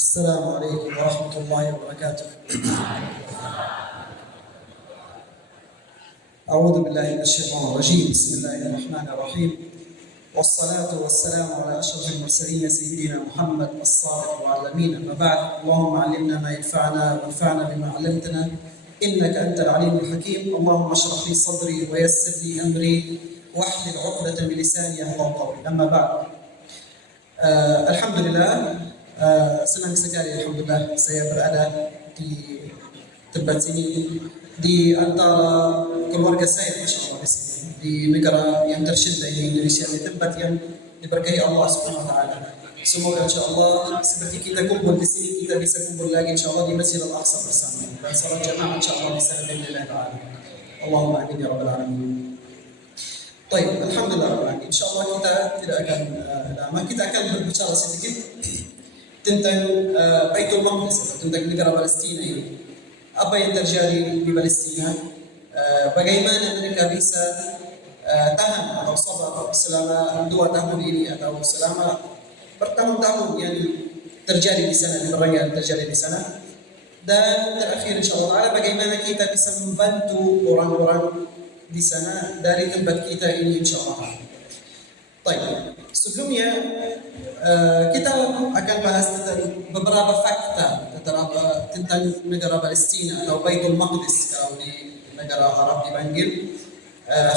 السلام عليكم ورحمة الله وبركاته. أعوذ بالله من الشيطان الرجيم. بسم الله الرحمن الرحيم. والصلاة والسلام على أشرف المرسلين سيدنا محمد الصادق الأمين. أما بعد، اللهم علمنا ما ينفعنا وانفعنا بما علمتنا إنك أنت العليم الحكيم. اللهم اشرح لي صدري ويسر لي أمري واحلل عقدة من لساني يفقهوا قولي. أما بعد, Alhamdulillah, senang sekali Alhamdulillah saya berada di tempat sini di antara keluarga saya, Masya Allah, di sini di negara yang tercinta ini, Indonesia, di tempat yang diberkahi Allah Subhanahu Wa Taala. Semoga Insya Allah seperti kita kumpul di sini, kita bisa kumpul lagi Insya Allah di Masjid Al-Aqsa bersama dan salat jamaah Insya Allah di sana billahi ta'ala. Allahumma amin ya rabbal alamin. Baik, Alhamdulillah, Insya Allah kita tidak akan lama, kita akan berbicara sedikit tentang Baitul Maqdis, tentang negara Palestina ini. Apa yang terjadi di Palestina, bagaimana mereka bisa tahan atau sabar selama 2 tahun ini atau selama bertahun-tahun yang terjadi di sana, peperangan terjadi di sana. Dan terakhir Insya Allah, bagaimana kita bisa membantu orang-orang di sana dari tempat kita ini Insya Allah. Baik, sebelumnya kita akan bahas tentang beberapa fakta tentang negara Palestina atau Baitul Maqdis kalau di negara Arab dipanggil,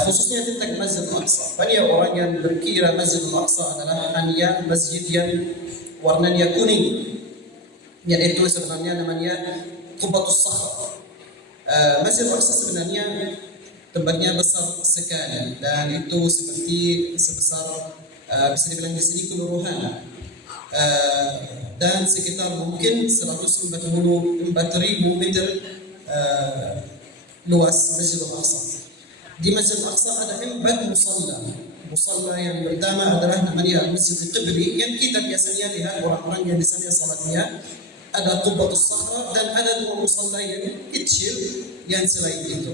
khususnya tentang Masjid Al-Aqsa. Banyak orang yang berkira Masjid Al-Aqsa adalah hanya masjid yang warnanya kuning, yaitu sebenarnya namanya Qubatus Sakhra. Masjid Al-Aqsa sebenarnya tempatnya besar sekali dan itu sebesar bisa dibilang di sini keluruhan dan sekitar mungkin 144.000 meter luas Masjid Al-Aqsa. Di Masjid Al-Aqsa ada 4 musalla. Musalla yang pertama adalah namanya Al-Masjid Al-Qibli yang kita biasanya lihat orang-orang yang di sana salatnya. Ada Qubatus Sakhra dan ada 2 musalla yang kecil yang selain itu.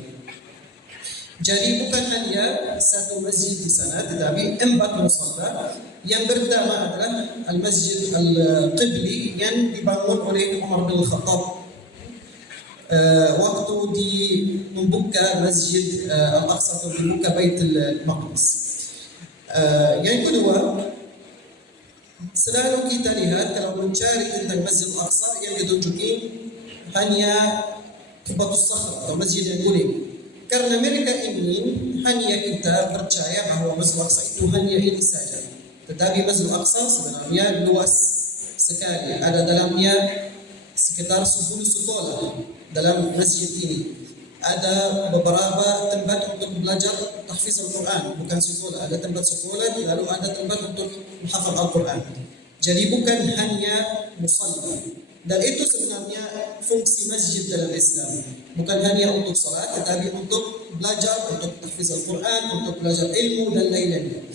Jadi bukan hanya satu masjid di sana, tetapi 4 musalla. Yang pertama adalah Al-Masjid Al-Qibli yang dibangun oleh Umar bin Khattab waktu membuka Masjid Al-Aqsa atau membuka Baitul Maqdis. Yang kedua, selalu kita lihat kalau mencari tentang Masjid Al-Aqsa yang ditunjukin hanya Qubatus Sakhra atau masjid yang kuning. Karena mereka ingin hanya kita percaya bahwa Masjid Al-Aqsa itu hanya ini saja. Tetapi Masjid Al-Aqsa sebenarnya luas sekali. Ada dalamnya sekitar 10 sekolah dalam masjid ini. Ada beberapa tempat untuk belajar tahfiz Al-Quran, bukan sekolah. Ada tempat sekolah, lalu ada tempat untuk menghafal Al-Quran. Jadi bukan hanya musalla. Dan itu sebenarnya fungsi masjid dalam Islam. Bukan hanya untuk salat, tetapi untuk belajar, untuk tahfiz Al-Quran, untuk belajar ilmu dan lain-lain.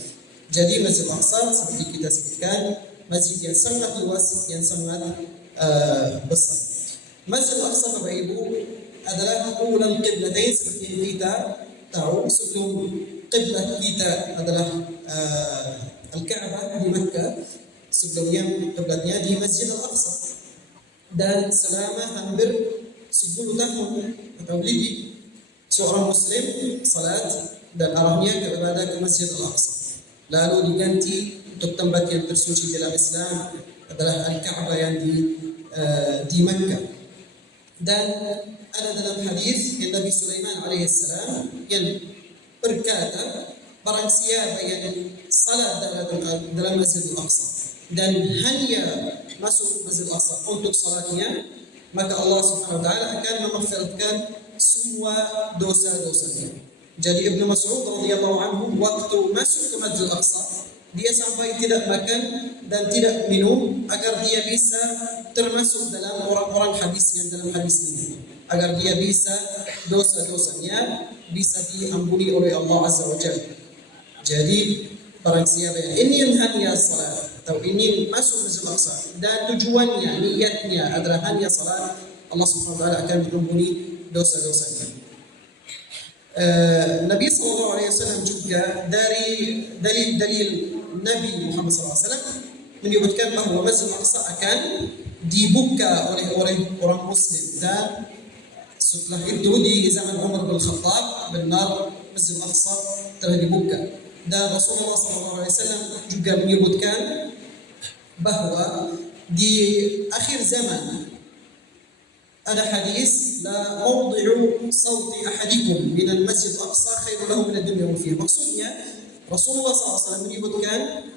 Jadi Masjid Al-Aqsa seperti kita sebutkan, masjid yang sangat luas, yang sangat besar. Masjid Al-Aqsa, Bapak Ibu, adalah ulul qiblatain seperti yang kita tahu. Sebelum qiblat kita adalah Al-Ka'bah di Makkah, sebelumnya qiblatnya di Masjid Al-Aqsa. Dan selama hampir 10 tahun atau lebih seorang muslim salat dan arahnya kepada ke Masjid Al-Aqsa. Lalu diganti untuk tempat yang tersuci dalam Islam adalah Al-Ka'bah yang di Makkah. Dan ada dalam hadis yang Nabi Sulaiman alaihissalam yang berkata, barang siapa yang salat dalam Masjid Al-Aqsa dan hanya masuk Masjid Al-Aqsa untuk salatnya, maka Allah Subhanahu wa taala akan memaghfirkan semua dosa-dosanya. Jadi Ibnu Mas'ud radhiyallahu anhu waktu masuk ke Masjid Al-Aqsa, dia sampai tidak makan dan tidak minum agar dia bisa termasuk dalam orang-orang hadis yang dalam hadis ini, agar dia bisa dosa-dosanya bisa diampuni oleh Allah Azza wa Jalla. Jadi barang siapa yang ingin hanya salat atau ingin masuk Masjid Al-Aqsa dan tujuannya, niatnya adalah hanya salat, Allah Subhanahu wa taala akan mengampuni dosa-dosanya. Nabi SAW juga dari dalil Nabi Muhammad SAW menyebutkan bahwa Masjid Al-Aqsa akan dibuka oleh orang Muslim, dan setelah itu di zaman Umar bin Khattab benar Masjid Al-Aqsa telah dibuka. Dan Rasulullah SAW juga menyebutkan bahwa di akhir zaman ada hadis, la mawdi'u sawti ahadikum min al-masjid al-aqsa khairun lahu min ad-dunya wa fiha. Maksudnya Rasulullah SAW menyebutkan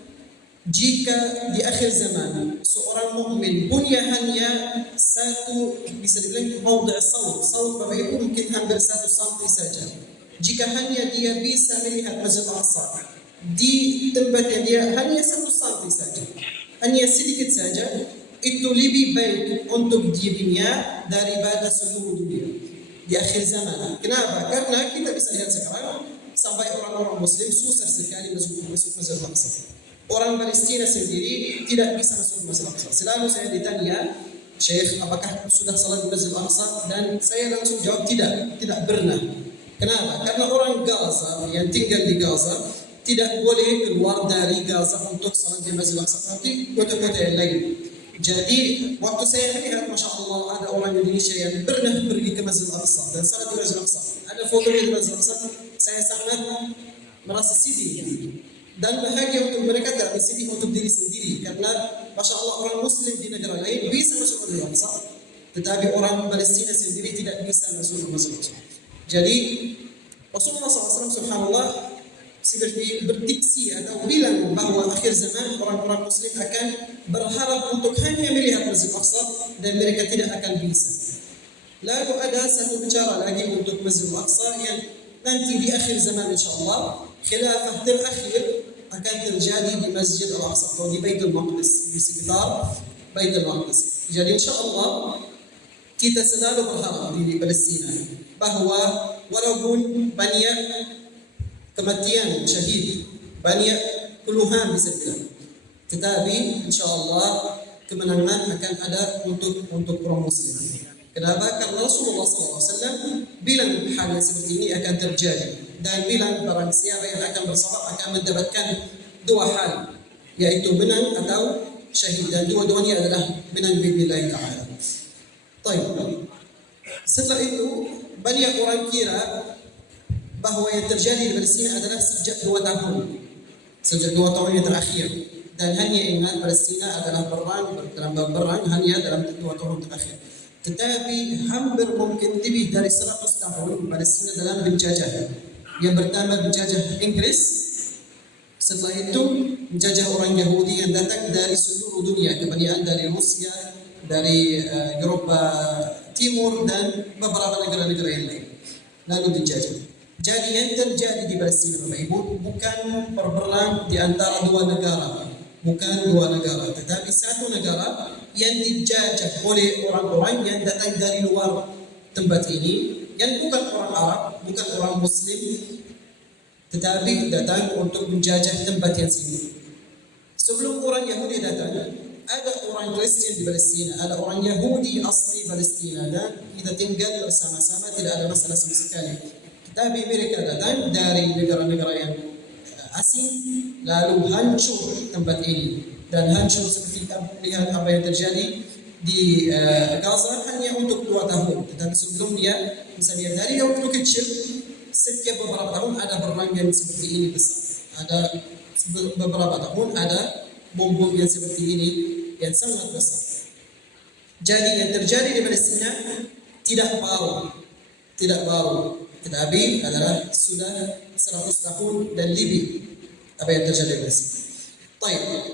jika di akhir zaman seorang mukmin punya hanya satu, bisa dibilang mawdi' saut Bapak Ibu mungkin hampir 1 cm saja. Jika hanya dia bisa melihat Masjid Al-Aqsa di tempat yang dia hanya 1 cm saja, hanya sedikit saja, itu lebih baik untuk dirinya daripada seluruh dunia di akhir zaman. Kenapa? Karena kita bisa lihat sekarang sampai orang-orang Muslim susah sekali masuk Masjid Al-Aqsa. Orang Palestina sendiri tidak bisa masuk Masjid Al-Aqsa. Selalu saya ditanya, Syekh, apakah sudah salat di Masjid Al-Aqsa? Dan saya langsung jawab tidak pernah. Kenapa? Karena orang Gaza yang tinggal di Gaza tidak boleh keluar dari Gaza untuk salat di Masjid Al-Aqsa, tapi kota-kota yang lain. Jadi waktu saya lihat, Masya Allah, ada orang Indonesia yang pernah pergi ke Masjid Al-Aqsa dan salat di Masjid Al-Aqsa. Ada foto di Masjid Al-Aqsa, saya sangat merasa sedih. Dan bahagia untuk mereka, tidak sedih untuk diri sendiri, karena Masya Allah orang Muslim di negara lain bisa masuk ke Al-Aqsa, tetapi orang Palestina sendiri tidak bisa masuk ke Masjid Al-Aqsa. Jadi Rasulullah SAW subhanallah seperti berdiksi atau bilang bahwa akhir zaman orang-orang Muslim akan berharap untuk hanya melihat Masjid Al-Aqsa dan mereka tidak akan bisa. Lalu ada satu bicara lagi untuk Masjid Al-Aqsa yang nanti di akhir zaman insyaAllah khilafah terakhir akan terjadi di Masjid Al-Aqsa atau di Baitul Maqdis, di sekitar Baitul Maqdis. Jadi insyaAllah kita selalu berharap di Palestina bahwa walaupun banyak kematian syahid, banyak puluhan bisa dibilang, tetapi insyaAllah kemenangan akan ada untuk orang Muslim. Kenapa? Karena Rasulullah SAW bilang hal yang seperti ini akan terjadi, dan bilang barang siapa yang akan bersabar akan mendapatkan 2 hal, yaitu menang atau syahid, dan dua-duanya adalah menang billahi ta'ala. Setelah itu banyak orang kira bahwa yang terjadi di Palestina adalah sejak 2 tahun yang terakhir, dan hanya ingat Palestina adalah berperang hanya dalam 2 tahun terakhir. Tetapi hampir mungkin lebih dari 100 tahun Palestina dalam penjajah. Yang pertama penjajah Inggris, setelah itu penjajah orang Yahudi yang datang dari seluruh dunia, kebanyakan dari Rusia, dari Eropa Timur dan beberapa negara-negara yang lain, lalu dijajah. Jadi yang terjadi di Palestina Bapak Ibu bukan perang di antara 2 negara, bukan 2 negara, tetapi 1 negara yang dijajah oleh orang-orang yang datang dari luar tempat ini, yang bukan orang Arab, bukan orang Muslim, tetapi datang untuk menjajah tempat yang sini. Sebelum orang Yahudi datang, ada orang Kristen di Palestina, ada orang Yahudi asli Palestina, dan kita tinggal bersama-sama, tidak ada masalah sama sekali. Tetapi mereka datang dari negara-negara yang asing, lalu hancur tempat ini, dan hancur seperti lihat apa yang terjadi di Gaza hanya untuk 2 tahun. Tetapi sebelumnya, misalnya dari waktu kecil, setiap beberapa tahun ada perang yang seperti ini besar. Ada beberapa tahun ada bom-bom yang seperti ini yang sangat besar. Jadi yang terjadi di Palestina tidak baru, tetapi adalah sudah 100 tahun dan lebih apa yang terjadi di Palestina.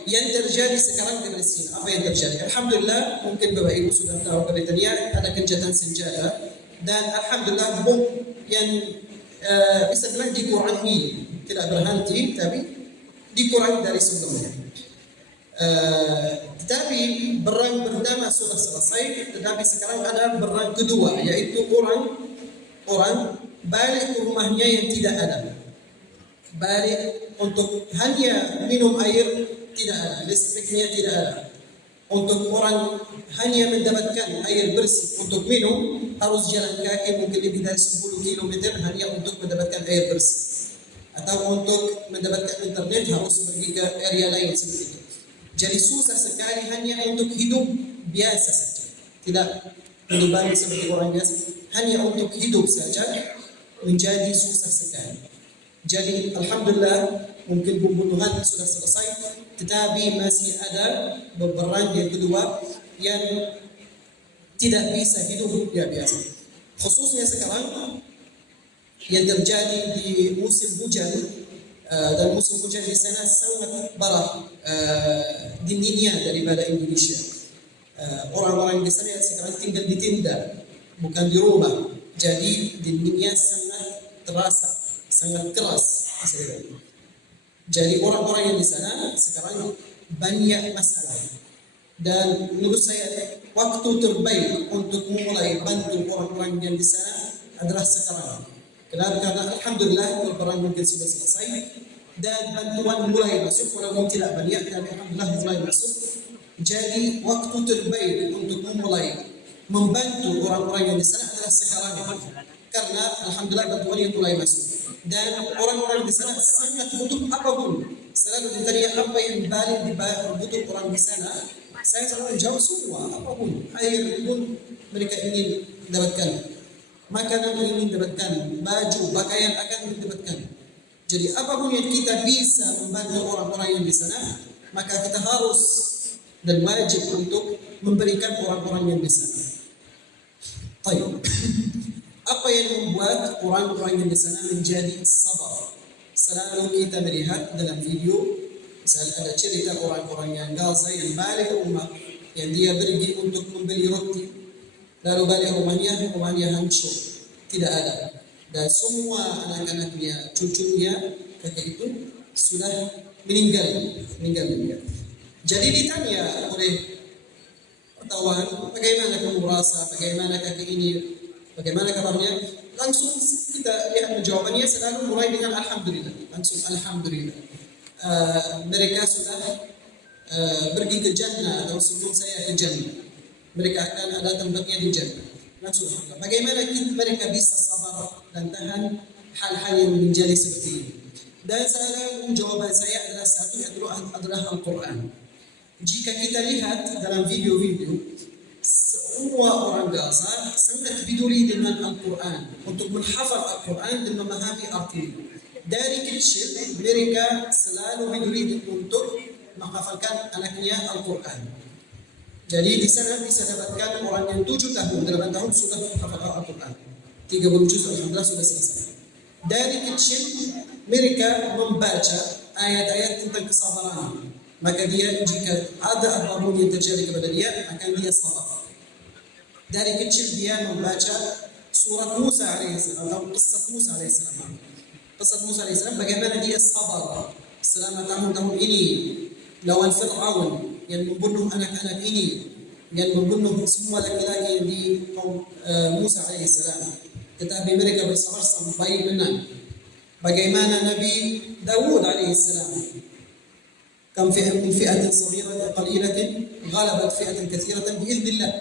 Yang terjadi sekarang di Palestina, apa yang terjadi? Alhamdulillah, mungkin Bapak Ibu sudah tahu beritanya, ada gencatan senjata, dan Alhamdulillah bom yang bisa bilang dikurangi, tidak berhenti, tapi dikurangi dari sebelumnya. Tetapi perang pertama sudah selesai, tetapi sekarang ada perang kedua, yaitu orang balik ke rumahnya yang tidak ada, balik untuk hanya minum air tidak ada, listriknya tidak ada. Untuk orang hanya mendapatkan air bersih untuk minum harus jalan kaki mungkin lebih dari 10 km hanya untuk mendapatkan air bersih, atau untuk mendapatkan internet harus pergi ke area lain seperti itu. Jadi susah sekali hanya untuk hidup biasa saja, tidak berbanding seperti orang biasa, hanya untuk hidup saja menjadi susah sekali. Jadi alhamdulillah mungkin pembunuhan sudah selesai, tetapi masih ada beberapa yang kedua yang tidak bisa hidup biasa. Khususnya sekarang yang terjadi di musim hujan, dan musim hujan di sana sangat parah dinginnya daripada Indonesia. Orang-orang di sana sekarang tinggal di tenda, bukan di rumah. Jadi dinginnya sangat terasa, sangat keras. Jadi orang-orang yang di sana sekarang banyak masalah. Dan menurut saya waktu terbaik untuk mulai bantu orang-orang yang di sana adalah sekarang. Kenapa? Karena alhamdulillah perang mungkin sudah selesai dan bantuan mulai masuk, walaupun tidak banyak, tapi alhamdulillah mulai masuk. Jadi waktu terbaik untuk memulai membantu orang-orang yang di sana adalah sekarang. Karena alhamdulillah bantuan yang mulai masuk. Dan orang-orang di sana sangat butuh apapun. Selalu ditanya apa yang paling dibutuh orang di sana. Saya selalu jawab semua, apapun. Air pun mereka ingin dapatkan. Makanan ingin dapatkan. Baju, pakaian akan didapatkan. Jadi apapun yang kita bisa membantu orang-orang yang di sana, maka kita harus dan wajib untuk memberikan orang-orang yang di sana. Baik. Apa yang membuat orang-orang yang di sana menjadi sabar? Selalu kita melihat dalam video, misalnya ada cerita orang-orang yang Gaza yang balik ke rumah, yang dia pergi untuk membeli roti, lalu balik rumahnya hancur, tidak ada. Dan semua anak-anaknya, cucunya, kakek itu sudah meninggal. Jadi ditanya oleh wartawan, bagaimana kamu merasa, bagaimana kakek ini, bagaimana kabarnya? Langsung kita lihat jawabannya selalu mulai dengan alhamdulillah. Langsung alhamdulillah. Mereka sudah pergi ke jannah atau sebelum saya ke jannah. Mereka akan ada tempatnya di jannah. Langsung alhamdulillah. Bagaimana mereka bisa sabar dan tahan hal-hal yang menjadi seperti ini? Dan selalu jawaban saya adalah satu, adalah Al-Quran. Jika kita lihat dalam video-video, semua orang Gaza sangat peduli dengan Al-Quran, untuk menghafal Al-Quran dan memahami artinya. Dari kecil mereka selalu peduli untuk menghafalkan anaknya Al-Quran. Jadi di sana bisa dapatkan orang yang 7 tahun, 8 tahun sudah menghafal Al-Quran. 30 juz alhamdulillah sudah selesai. Dari kecil mereka membaca ayat-ayat tentang kesabaran. Maka dia jika ada apapun yang terjadi kepada dia, akan dia sabar. Dari kecil dia membaca surat Musa alaihissalam atau kisah Musa alaihissalam. Kisah Musa alaihissalam bagaimana dia sabar selama tahun-tahun ini lawan Fir'aun yang membunuh anak-anak ini, yang membunuh semua laki-laki di kaum Musa alaihissalam. Tetapi mereka bersabar sampai menang. Bagaimana Nabi Dawud alaihissalam, كم من فئة صغيرة قليلة غلبت فئة كثيرة بإذن الله.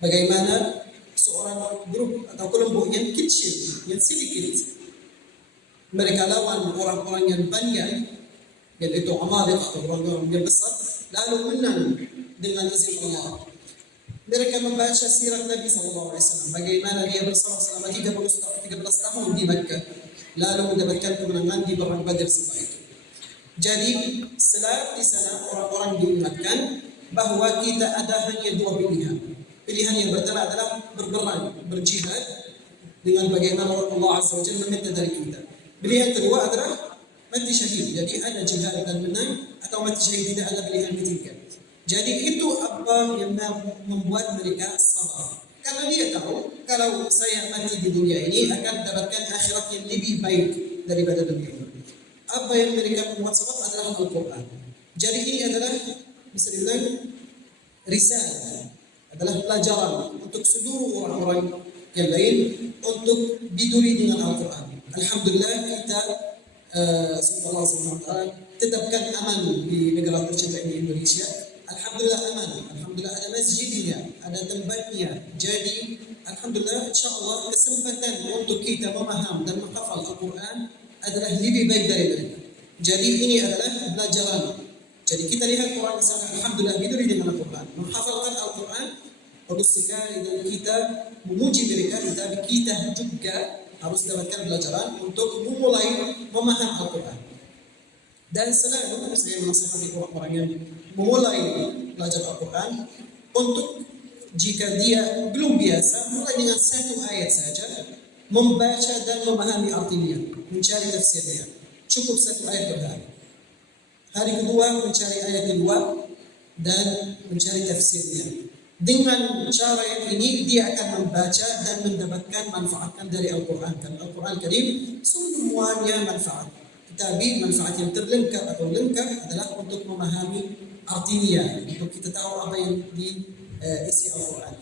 Bagaimana seorang grup atau kelompok yang kecil, yang sedikit, mereka lawan orang-orang yang banyak, yaitu Amalek atau orang-orang yang besar, lalu menang dengan izin Allah. Mereka membaca sirat Nabi SAW, bagaimana dia bersabar selama 13 tahun di Makkah, lalu mendapatkan kemenangan di perang Badr setelah itu. Jadi selalu di sana orang-orang diingatkan bahwa kita ada hanya 2 pilihan. Pilihan yang pertama adalah berperang, berjihad dengan bagaimana Allah Azza wa Jalla meminta dari kita. Pilihan kedua adalah mati syahid. Jadi ada jihad dan menang, atau mati syahid, tidak ada pilihan ketiga. Jadi itu apa yang membuat mereka sabar. Karena dia tahu kalau saya mati di dunia ini akan dapatkan akhirat yang lebih baik daripada dunia ini. Apa yang mereka membuat sabar adalah Al-Quran. Jadi ini adalah bisa dibilang risalah, adalah pelajaran untuk seluruh orang-orang yang lain untuk peduli dengan Al-Quran. Alhamdulillah kita semoga Allah SWT tetapkan aman di negara tercinta ini Indonesia. Alhamdulillah aman, alhamdulillah ada masjidnya, ada tempatnya. Jadi alhamdulillah insyaAllah kesempatan untuk kita memaham dan menghafal Al-Quran adalah lebih baik dari mereka. Jadi ini adalah pelajaran. Jadi kita lihat orang di sana alhamdulillah peduli dengan Al-Quran, menghafalkan Al-Quran. bagus sekali dan kita memuji mereka, tetapi kita juga harus dapatkan pelajaran untuk memulai memahami Al-Quran. Dan selalu saya menasihati orang-orang yang memulai belajar Al-Quran untuk jika dia belum biasa, mulai dengan satu ayat saja, membaca dan memahami artinya, mencari tafsirnya. Cukup satu ayat per hari. Hari kedua mencari ayat kedua dan mencari tafsirnya. Dengan cara yang ini dia akan membaca dan mendapatkan manfaatkan dari Al-Quran. Karena Al-Quran Karim semuanya manfaat. Tetapi manfaat yang terlengkap atau lengkap adalah untuk memahami artinya, untuk kita tahu apa yang diisi Al-Quran.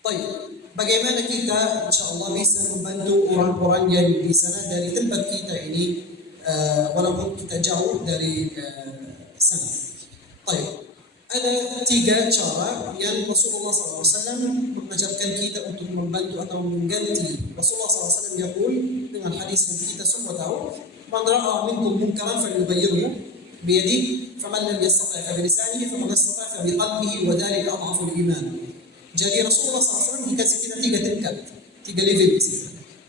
Baik, bagaimana kita insyaAllah bisa membantu orang-orang yang di sana dari tempat kita ini, walaupun kita jauh dari sana. Baik. Ada 3 cara yang Rasulullah SAW mengajarkan kita untuk membantu atau mengganti. Rasulullah SAW yaqul dengan hadis yang kita semua tahu, "Man ra'a minkum munkaran falyughayyirhu biyadihi, faman lam yastati' fa bilisanihi, faman yastati' fa biqalbihi, wa dhalika adhafu al-iman." Jadi Rasulullah SAW dikasih kita 3 tingkat, 3 level.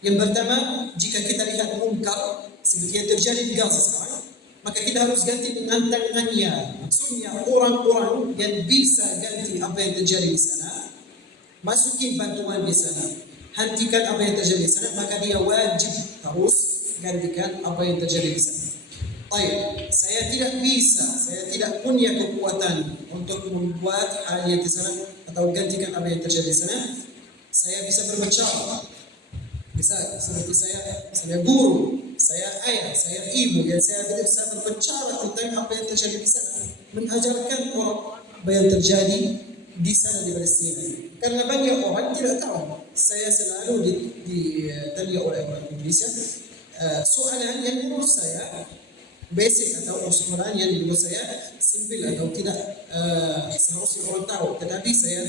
Yang pertama, jika kita lihat munkar seperti yang terjadi di Gaza sekarang, maka kita harus ganti dengan tangannya. Maksudnya orang-orang yang bisa ganti apa yang terjadi di sana, masukin bantuan di sana, hentikan apa yang terjadi di sana, maka dia wajib harus gantikan apa yang terjadi di sana. Baik, saya tidak bisa, saya tidak punya kekuatan untuk membuat hal yang di sana atau gantikan apa yang terjadi di sana. Saya bisa berbicara. Bisa seperti saya guru, saya ayah, saya ibu, yang saya bisa berbicara tentang apa yang terjadi di sana, mengajarkan orang apa yang terjadi di sana di Palestina. Karena banyak orang tidak tahu. Saya selalu ditanya oleh orang Indonesia, soalan yang menurut saya basic atau soalan yang menurut saya simple atau tidak seharusnya orang tahu, tetapi saya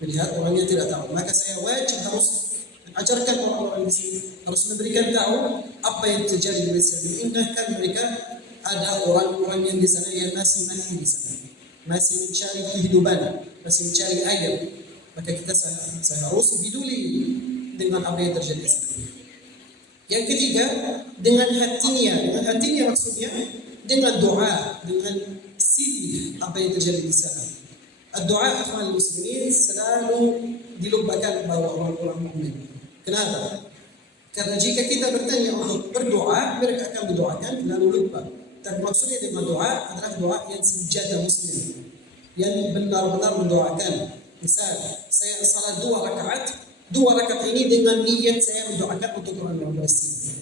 melihat orangnya tidak tahu, maka saya wajib harus ajarkan orang-orang di sini, harus memberikan tahu apa yang terjadi di Malaysia, mengingatkan mereka ada orang-orang yang di sana yang masih mati di sana, masih mencari kehidupan, masih mencari air, maka kita saya harus peduli dengan apa yang terjadi di sana. Yang ketiga, dengan hatinya maksudnya dengan doa, dengan silih apa yang terjadi di sana. Doa ikhwan muslimin selalu dilubahkan bahwa orang-orang mukmin. Kenapa? Karena jika kita bertanya untuk berdoa, mereka akan berdoakan lalu lupa. Dan maksudnya dengan doa adalah doa yang senjata muslim, yang benar-benar mendoakan. Misal, saya salat 2 rakaat ini dengan niat saya mendoakan untuk orang-orang Palestina.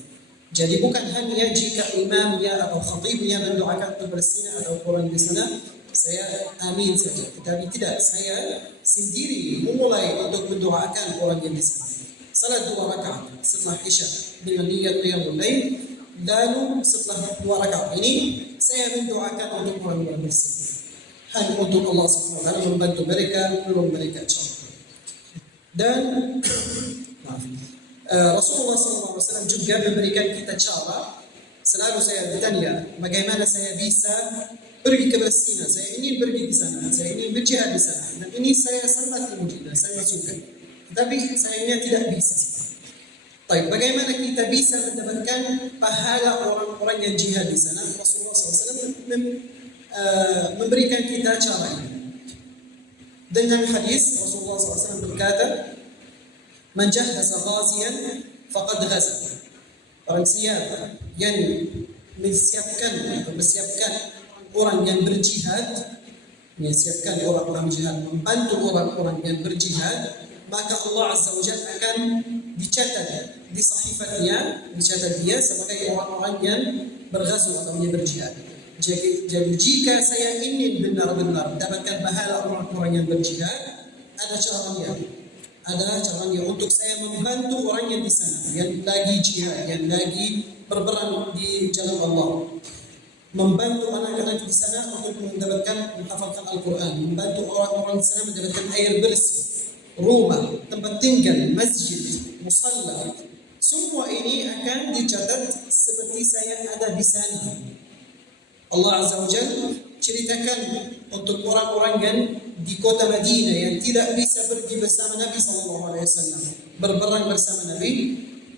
Jadi bukan hanya jika imamnya atau khatibnya mendoakan untuk Palestina atau orang di sana, saya amin saja. Tetapi tidak, saya sendiri memulai untuk mendoakan orang yang di sana. Salat 2 rakaat setelah Isya dengan niat qiyamul lail, lalu setelah 2 rakaat ini saya mendoakan untuk orang-orang Palestina. Hanya untuk Allah Subhanahu wa taala membantu mereka, menolong mereka insyaallah. Dan Rasulullah SAW juga memberikan kita cara. Selalu saya bertanya, bagaimana saya bisa pergi ke Palestina? Saya ingin pergi di sana, saya ingin berjihad di sana. Dan ini saya sangat memuji dan saya suka. Tapi sayangnya tidak bisa. Baik, bagaimana kita bisa mendapatkan pahala orang-orang yang jihad di sana? Rasulullah SAW memberikan kita cara ini. Dengan hadis Rasulullah SAW berkata, "Man jahhaza ghaziyan faqad ghaza." Orang siapa yang mempersiapkan orang yang berjihad, menyiapkan orang-orang jihad, membantu orang-orang yang berjihad, maka Allah Azza wa Jalla akan dicatat di sahifatnya, dicatat dia sebagai orang-orang yang berghazw atau yang berjihad. Jadi jika saya ingin benar-benar mendapatkan pahala orang-orang yang berjihad, ada caranya untuk saya membantu orang yang di sana, yang lagi jihad, yang lagi berperang di jalan Allah. Membantu anak-anak di sana untuk mendapatkan menghafalkan Al-Quran, membantu orang-orang di sana mendapatkan air bersih, rumah, tempat tinggal, masjid, musalla. Semua ini akan dicatat seperti saya ada di sana. Allah Azza wa Jalla ceritakan untuk orang-orang yang di kota Madinah yang tidak bisa pergi bersama Nabi SAW, berperang bersama Nabi,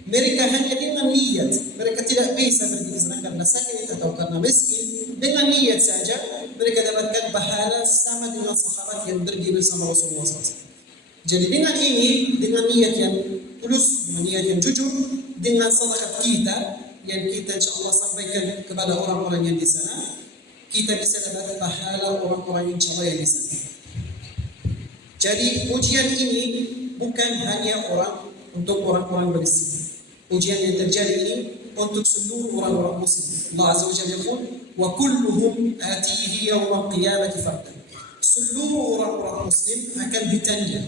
mereka hanya dengan niat, mereka tidak bisa pergi ke sana karena sakit atau karena miskin. Dengan niat saja mereka dapatkan pahala sama dengan sahabat yang pergi bersama Rasulullah SAW. Jadi dengan ini, dengan niat yang tulus, dengan niat yang jujur, dengan sedekah kita yang kita insya Allah sampaikan kepada orang-orang yang di sana, kita bisa dapat pahala orang-orang insya Allah yang di sana. Jadi ujian ini bukan hanya untuk orang-orang berislam. Ujian yang terjadi ini untuk seluruh orang-orang muslim. Allah Azza wa Jalla yaqul, wa kulluhum atihi yawmal qiyamati fardan. Seluruh orang-orang muslim akan ditanya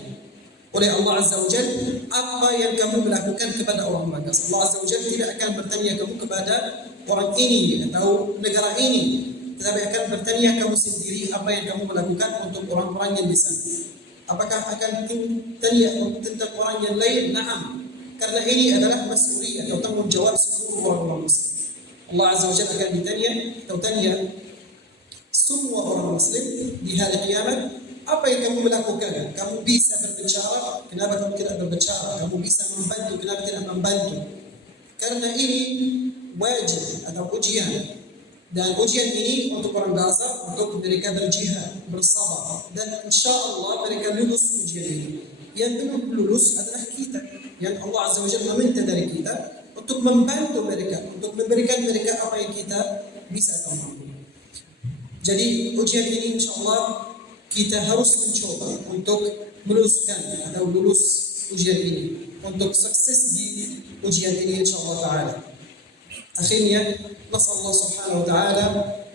oleh Allah Azza wa Jalla apa yang kamu melakukan kepada orang bagas. Allah Azza wa Jalla tidak akan bertanya kamu kepada orang ini atau negara ini, tetapi akan bertanya kamu sendiri apa yang kamu melakukan untuk orang-orang yang di sana. Apakah akan tanya tentang orang yang lain? Naam. Karena ini adalah mas'uliyah atau tanggung jawab seluruh orang-orang muslim. Allah Azza wa Jalla akan ditanya atau tanya semua orang muslim di hari kiamat, apa yang kamu lakukan? Kamu bisa berbicara, kenapa kamu tidak berbicara? Kamu bisa membantu, kenapa tidak membantu? Karena ini wajib atau ujian. Dan ujian ini untuk orang Gaza, untuk mereka berjihad, bersabar. Dan insya Allah mereka lulus ujian ini. Yang belum lulus adalah kita. Yang Allah Azza wa Jalla meminta dari kita untuk membantu mereka, untuk memberikan mereka apa yang kita bisa mampu. Jadi ujian ini insya Allah kita harus mencoba untuk meluluskan atau lulus ujian ini, untuk sukses di ujian ini insya Allah Taala. Akhirnya, nasal Allah Subhanahu Wa Taala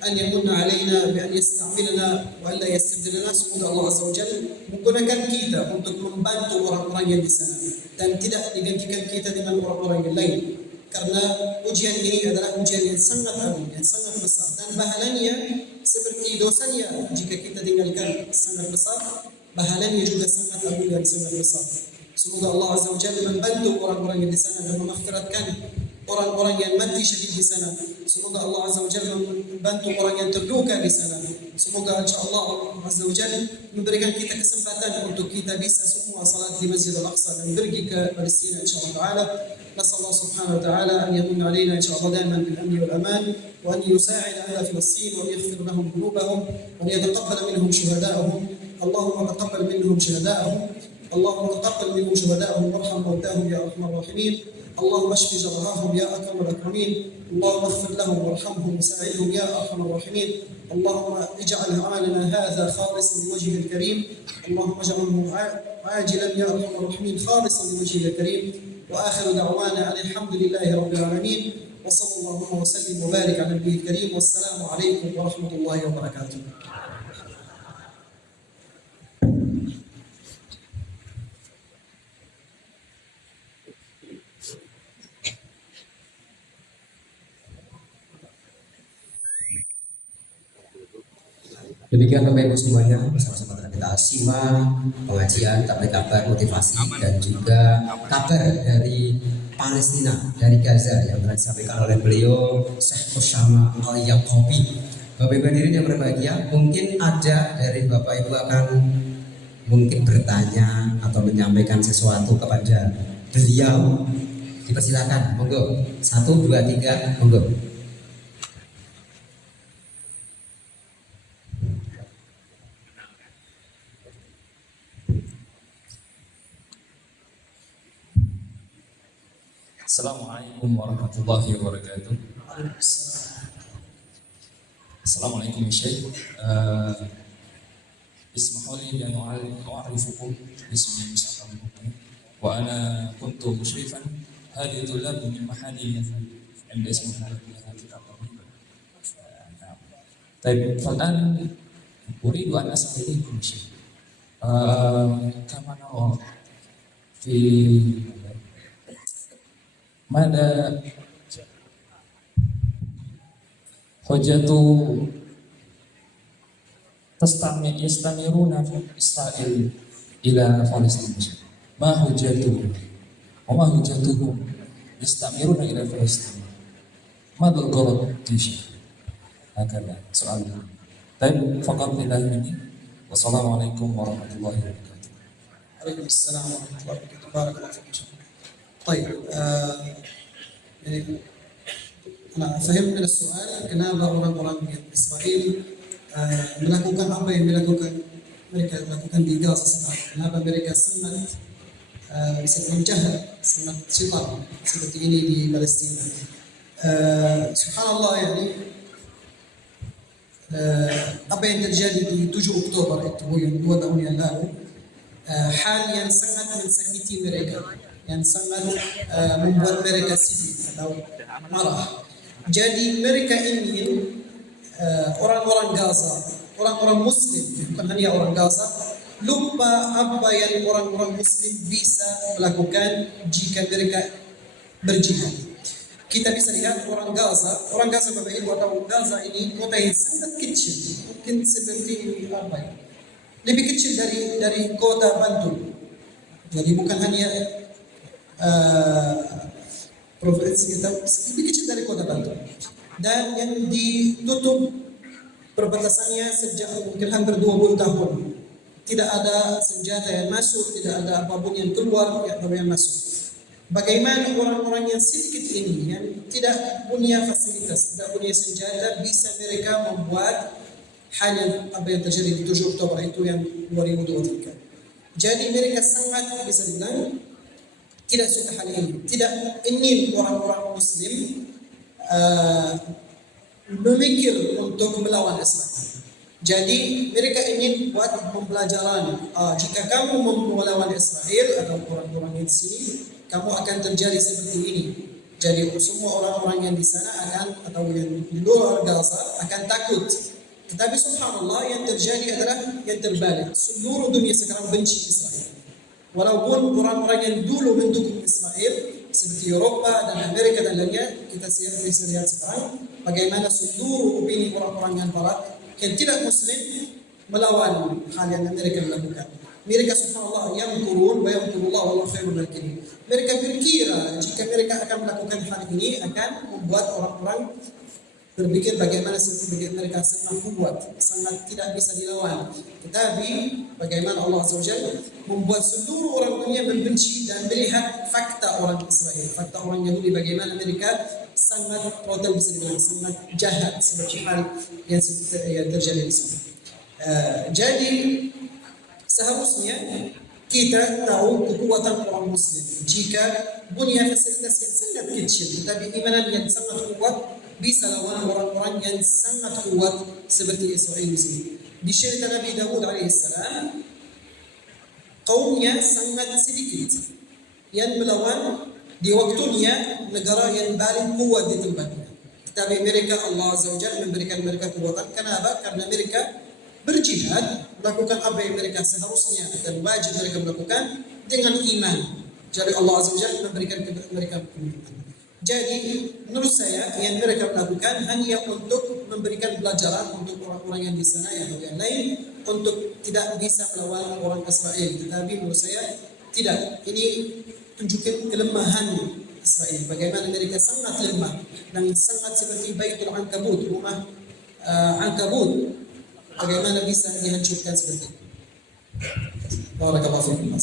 an yamunna alaina bi an yasta'milana wa alla yastabdilana. Semoga Allah Azza wa Jalla menggunakan kita untuk membantu orang-orang yang di sana dan tidak digantikan kita dengan orang-orang yang lain. Karena ujian ini adalah ujian yang sangat agung, yang sangat besar, dan pahalanya seperti dosanya jika kita tinggalkan sangat besar, pahalanya juga sangat agung dan sangat besar. Semoga Allah Azza wa Jalla membantu orang-orang yang di sana dan memaghfiratkan orang-orang yang mati syahid di sana. Semoga Allah Azza wa Jalla membantu orang yang terluka di sana. Semoga insyaAllah Allah Azza wa Jalla memberikan kita kesempatan untuk kita bisa semua salat di Masjid Al-Aqsa dan pergi ke Palestina insyaAllah ta'ala. نسأل الله سبحانه وتعالى أن يمن علينا إن شاء الله دائما بالأمن والأمان، وأن يساعد أهل فلسطين وأن يغفر لهم ذنوبهم وأن يتقبل منهم شهداءهم. اللهم تقبل منهم شهداءهم، اللهم تقبل منهم شهداءهم وارحم موتاهم يا أرحم الراحمين. اللهم اشف جرحاهم يا أكرم الأكرمين. اللهم اغفر لهم وارحمهم وساعدهم يا أرحم الراحمين. اللهم اجعل عملنا هذا خالصا لوجهك الكريم. اللهم اجعله عاجلا يا أرحم الراحمين خالصا لوجهك الكريم. وآخر دعوانا أن الحمد لله رب العالمين، وصلى الله وسلم وبارك على النبي الكريم، والسلام عليكم ورحمة الله وبركاته. Demikian Bapak Ibu semuanya, bersama-sama telah kita simak pengajian tabligh kabar motivasi dan juga kabar dari Palestina, dari Gaza yang telah disampaikan oleh beliau Syekh Osama Al-Yaqubi. Bapak Ibu hadirin yang berbahagia, mungkin ada dari Bapak Ibu akan mungkin bertanya atau menyampaikan sesuatu kepada beliau. Dipersilakan, monggo. 1, 2, 3, monggo. Assalamualaikum warahmatullahi wabarakatuh. Assalamualaikum Syekh. اسمحوا لي بأن أعرفكم باسمي مصطفى المؤمن، وأنا كنت مشرفا هذه الطلاب من محلي عند اسمه طيب فالآن أريد أن أسأل إليكم شيء. كما نرى في ماذا حجة يستمرون في إسرائيل إلى فلسطين؟ ما حجتهم وما حجتهم يستمرون إلى فلسطين؟ ماذا الغرض؟ هكذا سؤال. طيب فقط إلى مني، Wassalamualaikum warahmatullahi wabarakatuh. Waalaikumsalam warahmatullahi wabarakatuh. Barakallahu fiik. طيب يعني أنا فهمت من السؤال kenapa orang-orang Israel melakukan apa yang mereka lakukan di Gaza sekarang. Kenapa mereka sangat bisa jahat, sangat cepat seperti ini di Palestina. Subhanallah, yani apa yang terjadi di 7 Oktober itu yang 2 tahun yang lalu, hal yang sangat mensakiti mereka, yang sangat membuat mereka sedih atau marah. Jadi mereka ingin orang-orang Gaza, orang-orang Muslim, bukan hanya orang Gaza, lupa apa yang orang-orang Muslim bisa melakukan jika mereka berjihad. Kita bisa lihat orang Gaza Bapak Ibu atau Gaza ini kota yang sangat kecil, mungkin seperti apa ya? Lebih kecil dari kota Bantul. Jadi bukan hanya provinsi, lebih kecil dari kota Bantul. Dan yang ditutup perbatasannya sejak mungkin hampir 20 tahun. Tidak ada senjata yang masuk, tidak ada apapun yang keluar yang masuk. Bagaimana orang-orang yang sedikit ini yang tidak punya fasilitas, tidak punya senjata, bisa mereka membuat hal apa yang terjadi di 7 Oktober itu yang 2023. Jadi mereka sangat bisa dibilang tidak suka hal ini, tidak ingin orang-orang Muslim memikir untuk melawan Israel. Jadi mereka ingin buat pembelajaran. Jika kamu melawan Israel atau orang-orang di sini, kamu akan terjadi seperti ini. Jadi semua orang-orang yang di sana akan atau yang di luar Gaza akan takut. Tetapi subhanallah yang terjadi adalah yang terbalik. Seluruh dunia sekarang benci Israel. Walaupun orang-orang yang dulu mendukung Israel seperti Eropa dan Amerika dan lainnya, kita bisa lihat sekarang bagaimana seluruh opini orang-orang yang barat yang tidak Muslim melawan hal yang Amerika lakukan. Mereka subhanallah yang kurun, bayangkurullah wallahu khairul makirin. Mereka berkira jika mereka akan melakukan hal ini akan membuat orang-orang berpikir bagaimana mereka sangat kuat, sangat tidak bisa dilawan. Tetapi bagaimana Allah Azza wa Jalla membuat seluruh orang dunia membenci dan melihat fakta orang Israel, fakta orang Yahudi, bagaimana mereka sangat total bisa dibilang sangat jahat seperti hal yang terjadi di sana. Jadi seharusnya kita tahu kekuatan orang Muslim jika punya fasilitas yang sangat kecil, tetapi iman yang sangat kuat bisa lawan orang-orang yang sangat kuat seperti Israel di sini. Di cerita Nabi Daud alaihissalam, kaumnya sangat sedikit yang melawan di waktunya negara yang paling kuat di tempatnya. Tetapi mereka Allah Azza wa Jalla memberikan mereka kekuatan. Kenapa? Karena mereka berjihad, melakukan apa yang mereka seharusnya dan wajib mereka melakukan dengan iman. Jadi Allah Azza wa Jalla memberikan mereka kekuatan. Jadi menurut saya yang mereka lakukan hanya untuk memberikan pelajaran untuk orang-orang yang di sana atau yang lain untuk tidak bisa melawan orang Israel. Tetapi menurut saya tidak. Ini tunjukkan kelemahan Israel. Bagaimana mereka sangat lemah dan sangat seperti Baitul Ankabut, rumah Ankabut. Bagaimana bisa dihancurkan seperti itu. Barakallahu fiikum.